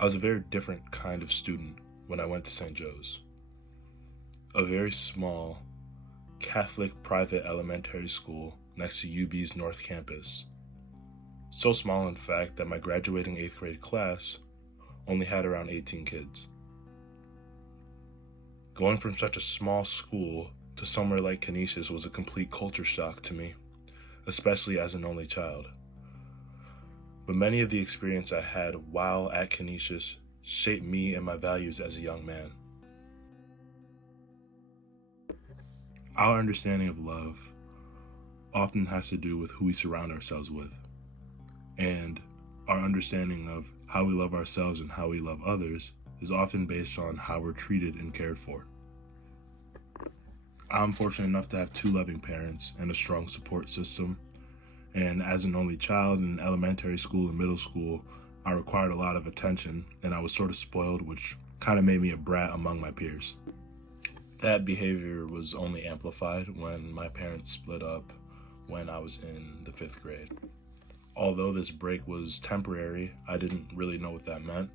I was a very different kind of student when I went to St. Joe's, a very small Catholic private elementary school next to UB's North Campus. So small, in fact, that my graduating 8th grade class only had around 18 kids. Going from such a small school to somewhere like Canisius was a complete culture shock to me, especially as an only child. But many of the experience I had while at Canisius shaped me and my values as a young man. Our understanding of love often has to do with who we surround ourselves with, and our understanding of how we love ourselves and how we love others is often based on how we're treated and cared for. I'm fortunate enough to have two loving parents and a strong support system, and as an only child in elementary school and middle school, I required a lot of attention, and I was sort of spoiled, which kind of made me a brat among my peers. That behavior was only amplified when my parents split up when I was in the 5th grade. Although this break was temporary, I didn't really know what that meant,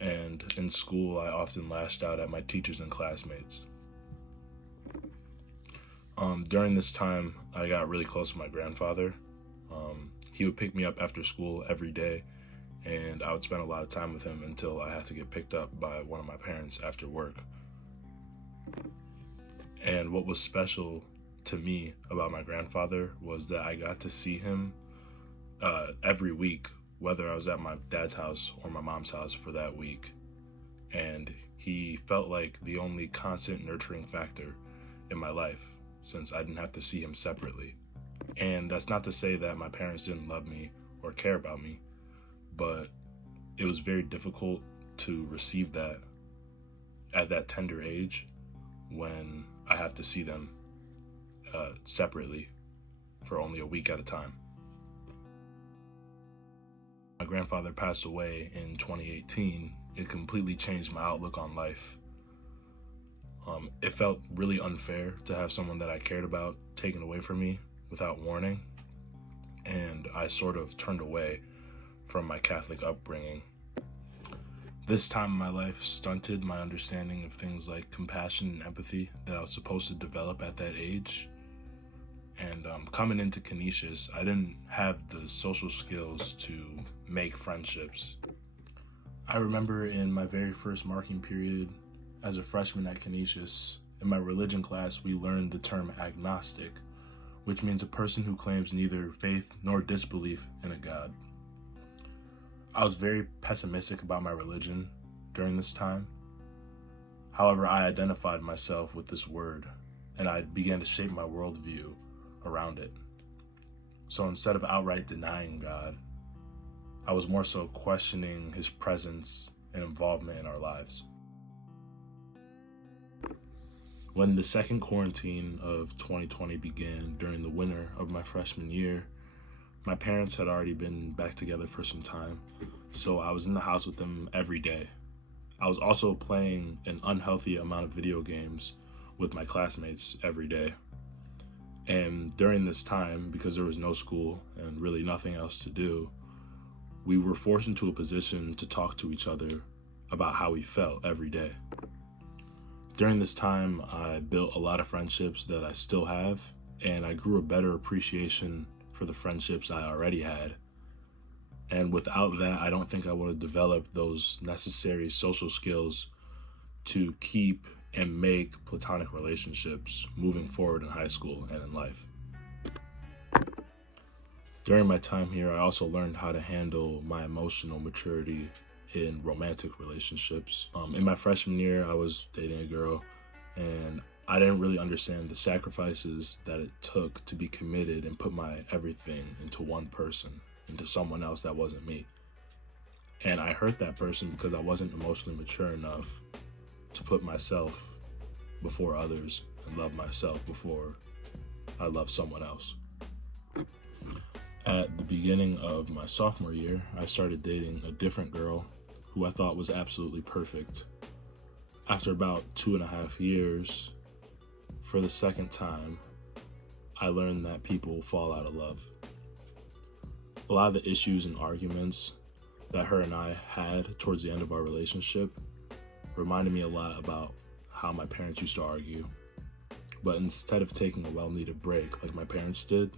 and in school I often lashed out at my teachers and classmates. During this time, I got really close with my grandfather. He would pick me up after school every day, and I would spend a lot of time with him until I had to get picked up by one of my parents after work. And what was special to me about my grandfather was that I got to see him every week, whether I was at my dad's house or my mom's house for that week. And he felt like the only constant nurturing factor in my life, since I didn't have to see him separately. And that's not to say that my parents didn't love me or care about me, but it was very difficult to receive that at that tender age when I have to see them separately for only a week at a time. My grandfather passed away in 2018. It completely changed my outlook on life. It felt really unfair to have someone that I cared about taken away from me without warning, and I sort of turned away from my Catholic upbringing. This time in my life stunted my understanding of things like compassion and empathy that I was supposed to develop at that age. And coming into Canisius, I didn't have the social skills to make friendships. I remember in my very first marking period as a freshman at Canisius, in my religion class, we learned the term agnostic, which means a person who claims neither faith nor disbelief in a God. I was very pessimistic about my religion during this time. However, I identified myself with this word, and I began to shape my worldview around it. So instead of outright denying God, I was more so questioning his presence and involvement in our lives. When the second quarantine of 2020 began during the winter of my freshman year, my parents had already been back together for some time, so I was in the house with them every day. I was also playing an unhealthy amount of video games with my classmates every day. And during this time, because there was no school and really nothing else to do, we were forced into a position to talk to each other about how we felt every day. During this time, I built a lot of friendships that I still have, and I grew a better appreciation for the friendships I already had. And without that, I don't think I would have developed those necessary social skills to keep and make platonic relationships moving forward in high school and in life. During my time here, I also learned how to handle my emotional maturity in romantic relationships. In my freshman year, I was dating a girl, and I didn't really understand the sacrifices that it took to be committed and put my everything into one person, into someone else that wasn't me. And I hurt that person because I wasn't emotionally mature enough to put myself before others and love myself before I love someone else. At the beginning of my sophomore year, I started dating a different girl who I thought was absolutely perfect. After about 2.5 years, for the second time, I learned that people fall out of love. A lot of the issues and arguments that her and I had towards the end of our relationship reminded me a lot about how my parents used to argue. But instead of taking a well-needed break like my parents did,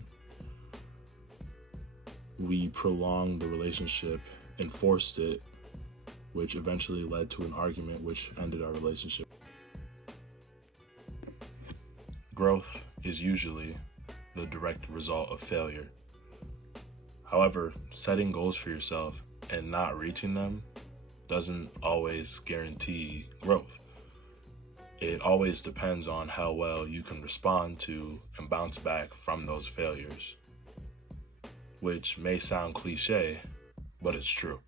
we prolonged the relationship and forced it, which eventually led to an argument which ended our relationship. Growth is usually the direct result of failure. However, setting goals for yourself and not reaching them doesn't always guarantee growth. It always depends on how well you can respond to and bounce back from those failures, which may sound cliche, but it's true.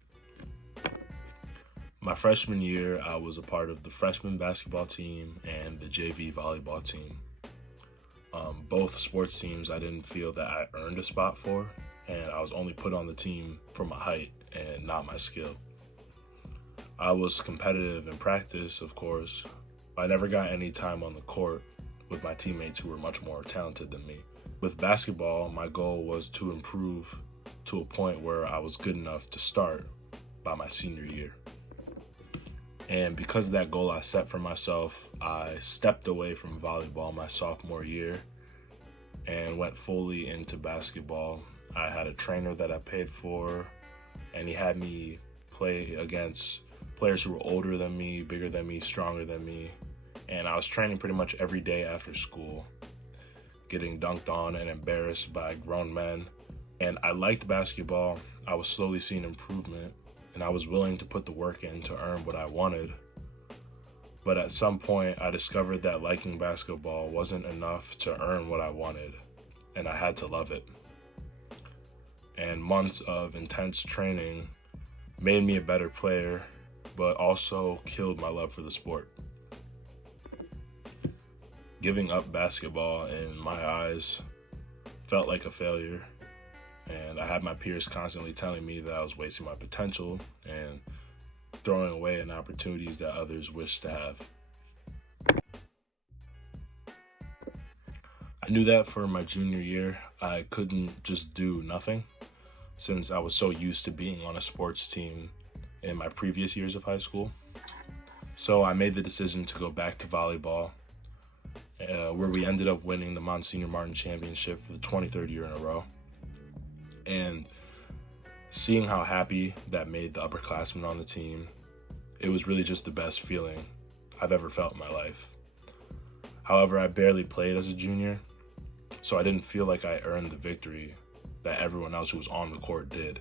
My freshman year, I was a part of the freshman basketball team and the JV volleyball team. Both sports teams I didn't feel that I earned a spot for, and I was only put on the team for my height and not my skill. I was competitive in practice, of course, but I never got any time on the court with my teammates who were much more talented than me. With basketball, my goal was to improve to a point where I was good enough to start by my senior year. And because of that goal I set for myself, I stepped away from volleyball my sophomore year and went fully into basketball. I had a trainer that I paid for, and he had me play against players who were older than me, bigger than me, stronger than me. And I was training pretty much every day after school, getting dunked on and embarrassed by grown men. And I liked basketball. I was slowly seeing improvement, and I was willing to put the work in to earn what I wanted. But at some point, I discovered that liking basketball wasn't enough to earn what I wanted, and I had to love it. And months of intense training made me a better player, but also killed my love for the sport. Giving up basketball, in my eyes, felt like a failure, and I had my peers constantly telling me that I was wasting my potential and throwing away an opportunities that others wish to have. I knew that for my junior year, I couldn't just do nothing, since I was so used to being on a sports team in my previous years of high school. So I made the decision to go back to volleyball, where we ended up winning the Monsignor Martin Championship for the 23rd year in a row. And seeing how happy that made the upperclassmen on the team, it was really just the best feeling I've ever felt in my life. However, I barely played as a junior, so I didn't feel like I earned the victory that everyone else who was on the court did.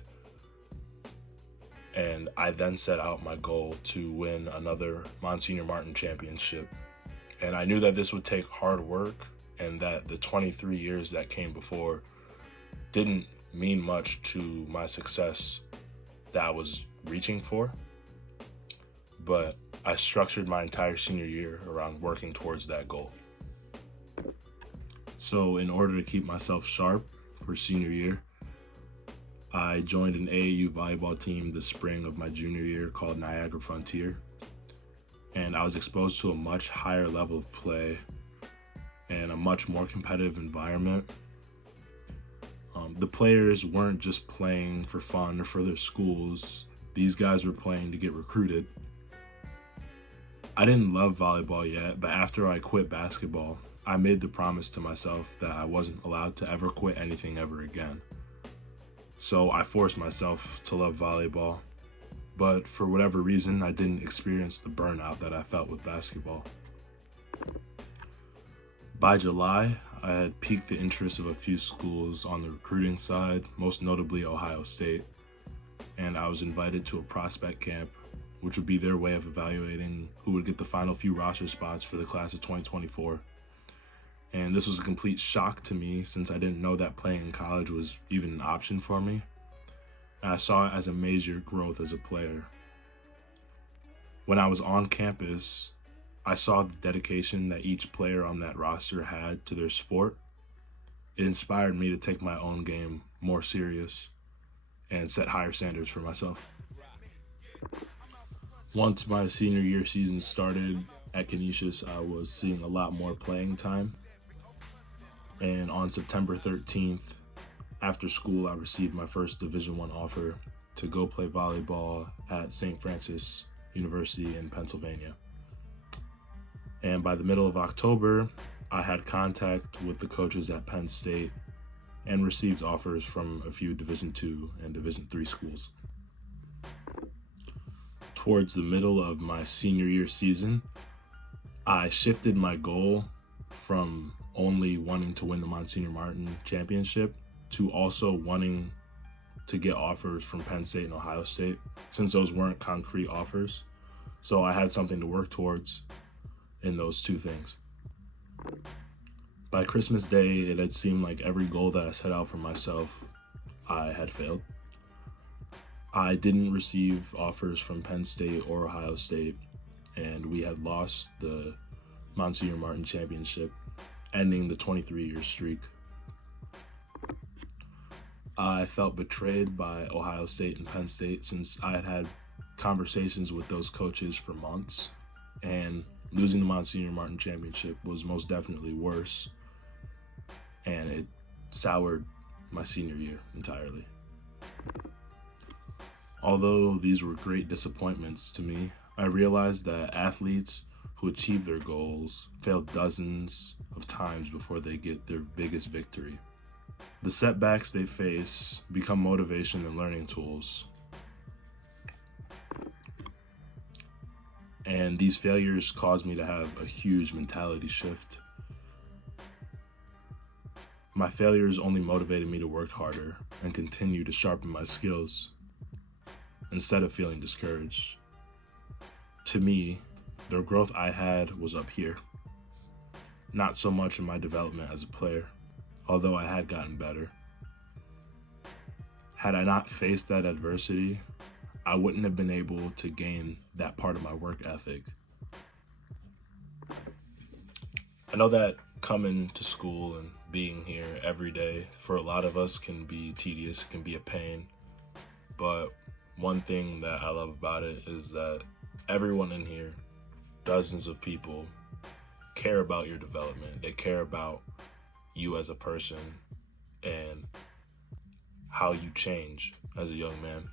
And I then set out my goal to win another Monsignor Martin Championship. And I knew that this would take hard work, and that the 23 years that came before didn't mean much to my success that I was reaching for. But I structured my entire senior year around working towards that goal. So in order to keep myself sharp for senior year, I joined an AAU volleyball team the spring of my junior year called Niagara Frontier. And I was exposed to a much higher level of play and a much more competitive environment. The players weren't just playing for fun or for their schools. These guys were playing to get recruited. I didn't love volleyball yet, but after I quit basketball, I made the promise to myself that I wasn't allowed to ever quit anything ever again. So I forced myself to love volleyball, but for whatever reason, I didn't experience the burnout that I felt with basketball. By July, I had piqued the interest of a few schools on the recruiting side, most notably Ohio State, and I was invited to a prospect camp, which would be their way of evaluating who would get the final few roster spots for the class of 2024. And this was a complete shock to me, since I didn't know that playing in college was even an option for me. And I saw it as a major growth as a player. When I was on campus, I saw the dedication that each player on that roster had to their sport. It inspired me to take my own game more serious and set higher standards for myself. Once my senior year season started at Canisius, I was seeing a lot more playing time. And on September 13th, after school, I received my first Division I offer to go play volleyball at St. Francis University in Pennsylvania. And by the middle of October, I had contact with the coaches at Penn State and received offers from a few Division II and Division III schools. Towards the middle of my senior year season, I shifted my goal from only wanting to win the Monsignor Martin Championship to also wanting to get offers from Penn State and Ohio State, since those weren't concrete offers. So I had something to work towards in those two things. By Christmas Day, it had seemed like every goal that I set out for myself, I had failed. I didn't receive offers from Penn State or Ohio State, and we had lost the Monsignor Martin Championship, ending the 23-year streak. I felt betrayed by Ohio State and Penn State since I had had conversations with those coaches for months, and losing the Monsignor Martin Championship was most definitely worse, and it soured my senior year entirely. Although these were great disappointments to me, I realized that athletes who achieve their goals fail dozens of times before they get their biggest victory. The setbacks they face become motivation and learning tools. And these failures caused me to have a huge mentality shift. My failures only motivated me to work harder and continue to sharpen my skills instead of feeling discouraged. To me, the growth I had was up here, not so much in my development as a player, although I had gotten better. Had I not faced that adversity, I wouldn't have been able to gain that part of my work ethic. I know that coming to school and being here every day for a lot of us can be tedious, can be a pain, but one thing that I love about it is that everyone in here, dozens of people, care about your development. They care about you as a person and how you change as a young man.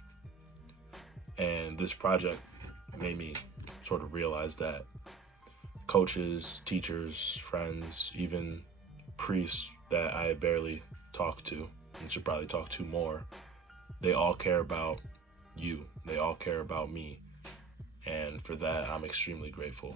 And this project made me sort of realize that coaches, teachers, friends, even priests that I barely talk to and should probably talk to more, they all care about you. They all care about me. And for that, I'm extremely grateful.